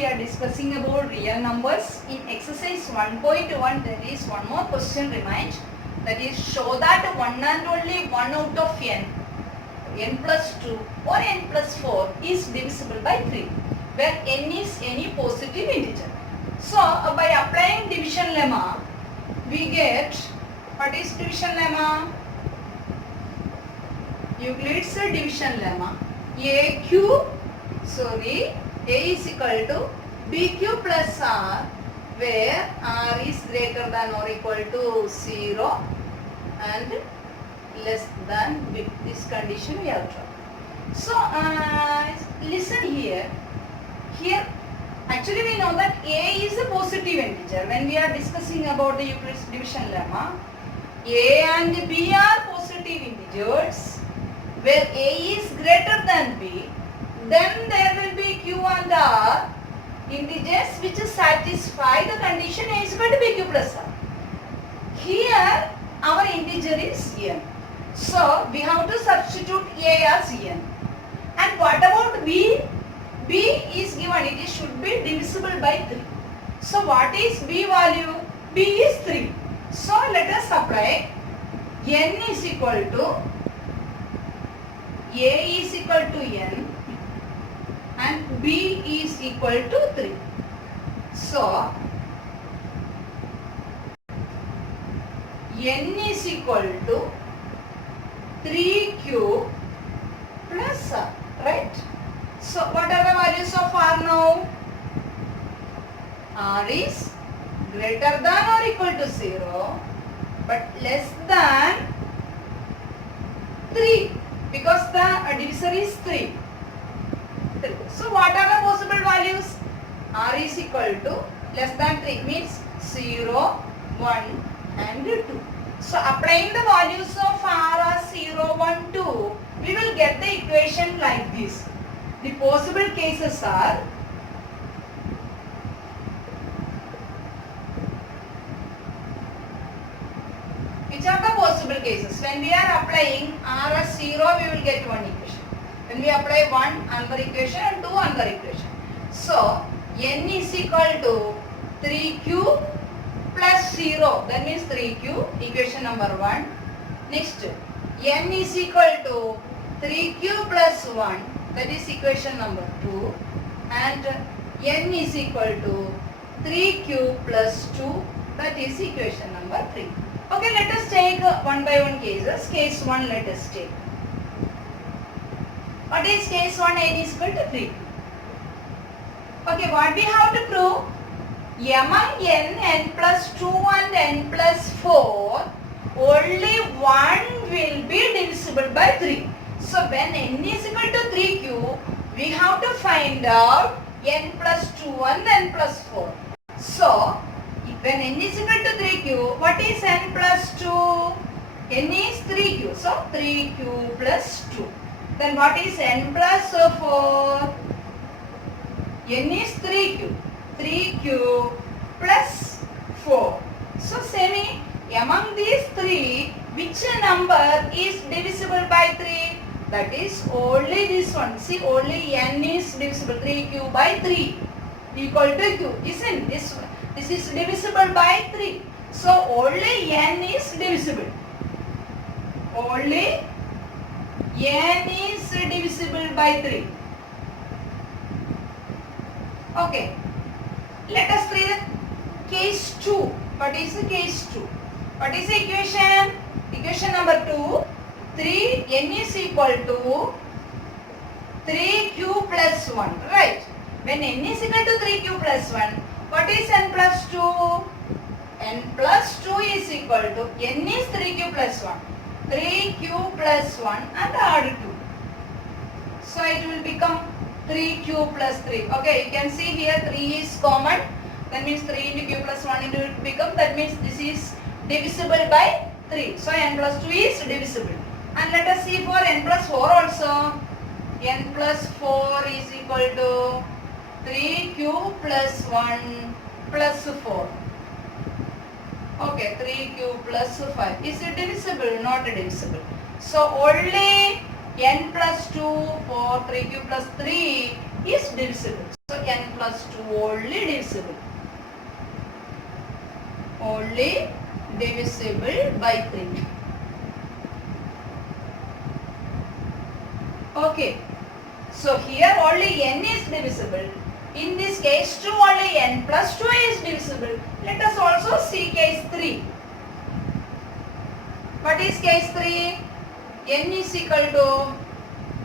we are discussing about real numbers. In exercise 1.1 there is one more question remains, that is show that one and only one out of n plus 2 or n plus 4 is divisible by 3 where n is any positive integer. So by applying division lemma we get, what is division lemma? Euclid's division lemma. A is equal to BQ plus R where R is greater than or equal to 0 and less than B. This condition we have drawn. So listen here. Here actually we know that A is a positive integer. When we are discussing about the Euclid's division lemma, A and B are positive integers where A is greater than B, then there will be Q and R integers which satisfy the condition A is equal to BQ plus R. Here our integer is n. So we have to substitute A as n. And what about B? B is given, it should be divisible by 3. So what is B value? B is 3. So let us apply n is equal to A is equal to n and B is equal to 3. So n is equal to 3q plus r, right? So what are the values of r now? R is greater than or equal to 0 but less than 3 because the divisor is 3. So what are the possible values? R is equal to less than 3 means 0, 1 and 2. So applying the values of R as 0, 1, 2, we will get the equation like this. The possible cases are which are the possible cases? When we are applying R as 0, we will get one equation. When we apply 1, another equation and 2, another equation. So n is equal to 3q plus 0, that means 3q, equation number 1. Next, n is equal to 3q plus 1, that is equation number 2. And n is equal to 3q plus 2, that is equation number 3. Okay, let us take one by one cases. Case 1 let us take. What is case 1? N is equal to 3. Okay, what we have to prove? Among n plus 2 and n plus 4, only one will be divisible by 3. So when n is equal to 3q, we have to find out n plus 2 and n plus 4. So when n is equal to 3q, what is n plus 2? N is 3q. So 3q plus 2. Then what is n plus 4? N is 3q. 3q plus 4. So semi, among these three, which number is divisible by 3? That is only this one. See, only n is divisible. 3q by 3 equal to q. Isn't this one? This is divisible by 3. So only n is divisible. Only n is divisible by 3. Okay. Let us read the case 2. What is the case 2? What is the equation? Equation number 2. 3 n is equal to 3q plus 1. Right. When n is equal to 3q plus 1, what is n plus 2? N plus 2 is equal to, n is 3q plus 1. 3q plus 1 and add 2. So it will become 3q plus 3. Okay, you can see here 3 is common. That means 3 into q plus 1 into it become. That means this is divisible by 3. So n plus 2 is divisible. And let us see for n plus 4 also. N plus 4 is equal to 3q plus 1 plus 4. Okay, 3q plus 5. Is it divisible? Not divisible. So only n plus 2 for 3q plus 3 is divisible. So n plus 2 only divisible. Only divisible by 3. Okay. So here only n is divisible. In this case 2 only n plus 2 is divisible. Let us also see case 3. What is case 3? N is equal to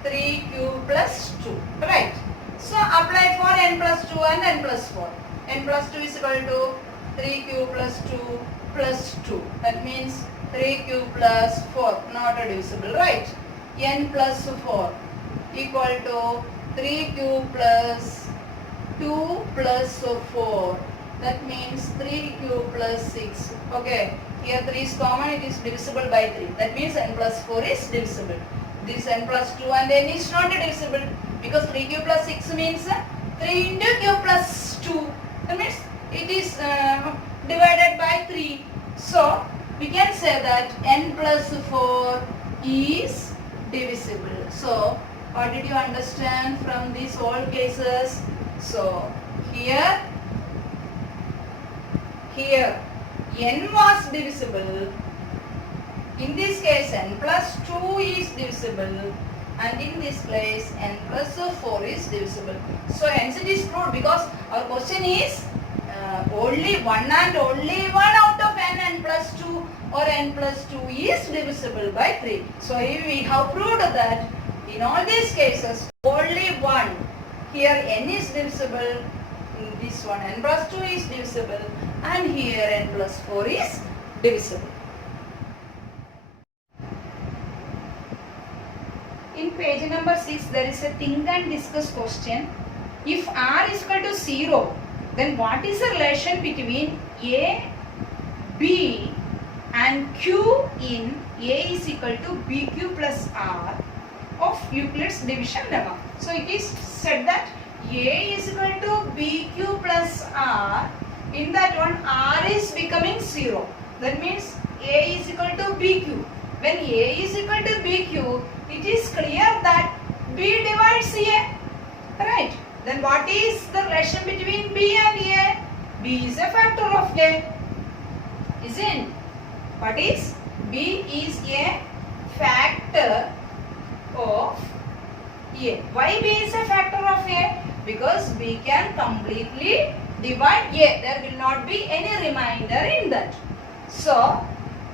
3 cube plus 2. Right. So apply for n plus 2 and n plus 4. N plus 2 is equal to 3 cube plus 2 plus 2. That means 3 cube plus 4. Not divisible. Right. N plus 4 equal to 3 cube plus 2 plus 4. That means 3 cube plus 6. Okay. Here 3 is common. It is divisible by 3. That means n plus 4 is divisible. This n plus 2 and n is not divisible because 3 cube plus 6 means 3 into cube plus 2. That means it is divided by 3. So we can say that n plus 4 is divisible. So what did you understand from these all cases? So here n was divisible. In this case n plus 2 is divisible, and in this place n plus 4 is divisible. So hence it is proved because our question is only one and only one out of n plus 2 or n plus 2 is divisible by 3. So here we have proved that in all these cases only one. Here n is divisible, this one n plus 2 is divisible, and here n plus 4 is divisible. In page number 6 there is a think and discuss question. If r is equal to 0, then what is the relation between a, b and q in a is equal to bq plus r of Euclid's division lemma? So it is said that a is equal to bq plus r. In that one r is becoming 0. That means a is equal to bq. When a is equal to bq, it is clear that b divides a. Right? Then what is the relation between b and a? B is a factor of a. Isn't? What is? B is a factor of a. Why b is a factor of a? Because b can completely divide a. There will not be any remainder in that. So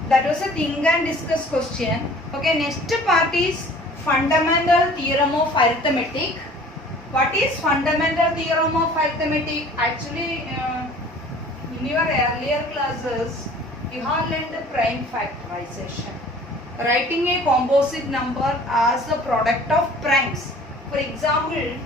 that was a think and discuss question. Okay, next part is fundamental theorem of arithmetic. What is fundamental theorem of arithmetic? Actually, in your earlier classes, you have learned the prime factorization. Writing a composite number as the product of primes. For example,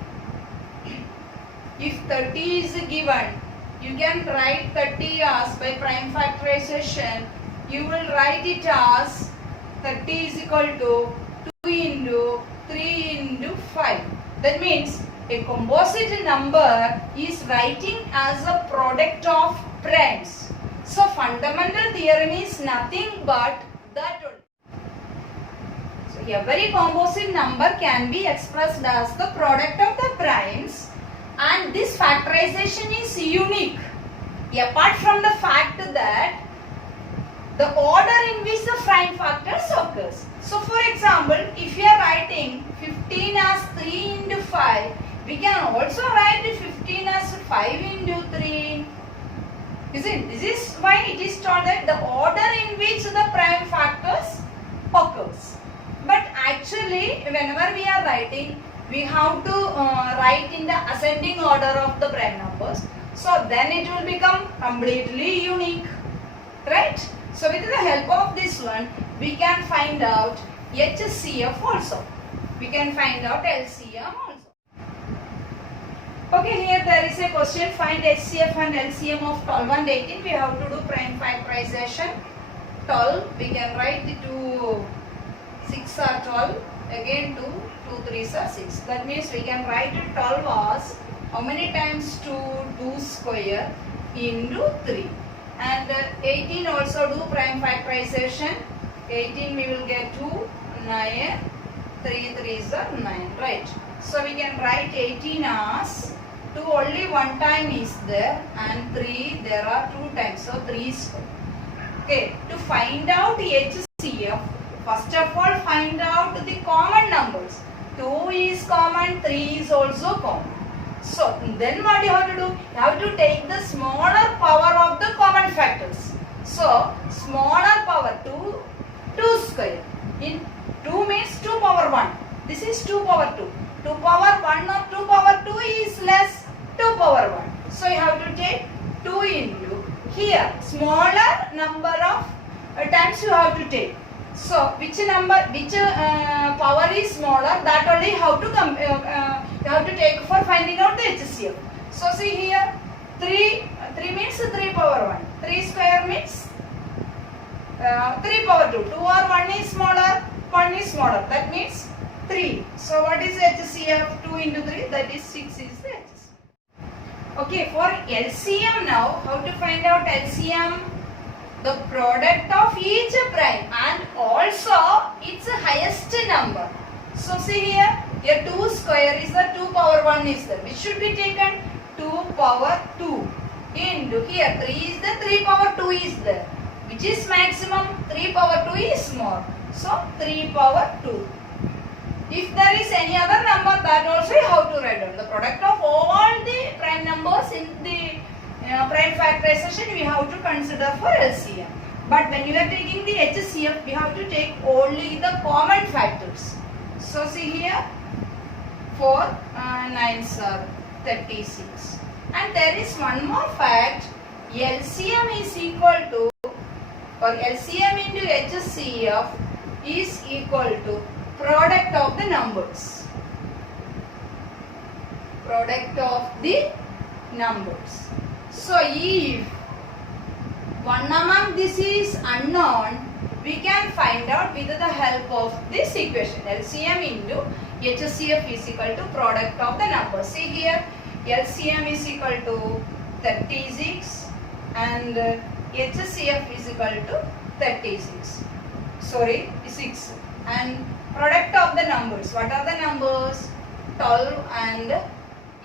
if 30 is given, you can write 30 as by prime factorization. You will write it as 30 is equal to 2 into 3 into 5. That means a composite number is writing as a product of primes. So fundamental theorem is nothing but that only. So every composite number can be expressed as the product of the primes, and this factorization is unique apart from the fact that the order in which the prime factors occurs. So for example, if you are writing 15 as 3 into 5, we can also write 15 as 5 into 3. Isn't? This is why it is told that the order in which the prime factors occurs. But actually, whenever we are writing, we have to write in the ascending order of the prime numbers. So then it will become completely unique. Right? So with the help of this one, we can find out HCF also. We can find out LCM also. Okay, here there is a question. Find HCF and LCM of 12 and 18. We have to do prime factorization. 12, we can write the 2 6 are 12. Again 2 3s are 6. That means we can write 12 as how many times 2 square into 3. And 18 also do prime factorization. 18 we will get 2, 9, 3 3s are 9, right? So we can write 18 as 2 only one time is there and 3 there are 2 times. So 3 square. Okay, to find out HCF, first of all find out the common numbers. 2 is common, 3 is also common. So then what you have to do? You have to take the smaller power of the common factors. So smaller power 2 square. In 2 means 2 power 1. This is 2 power 2. 2 power 1 or 2 power 2 is less 2 power 1. So you have to take 2 into here smaller number of times you have to take. So which power is smaller, that only how to you have to take for finding out the HCF. So see here 3 means 3 power 1. 3 square means 3 power 2. 2 or 1 is smaller, 1 is smaller. That means 3. So what is HCF? 2 into 3, that is 6 is the HCF. Okay, for LCM now, how to find out LCM? The product of each prime and also its highest number. So see here 2 square is the 2 power 1 is there. Which should be taken? 2 power 2 into here 3 is the 3 power 2 is there. Which is maximum? 3 power 2 is more. So 3 power 2. If there is any other number, that also you have to write down. The product of all the prime numbers in the prime factorization we have to consider for LCM. But when you are taking the HCF, we have to take only the common factors. So see here 4 9s are 36. And there is one more fact. LCM is equal to, or LCM into HCF is equal to product of the numbers. Product of the numbers. So if one among this is unknown, we can find out with the help of this equation. LCM into HCF is equal to product of the numbers. See here LCM is equal to 36 and HCF is equal to 36. Sorry, 6. And product of the numbers. What are the numbers? 12 and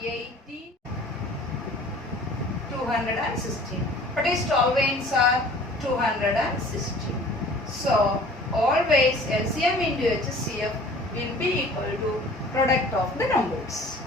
80, 216. What is 12 answer? 216. So always LCM into HCF will be equal to product of the numbers.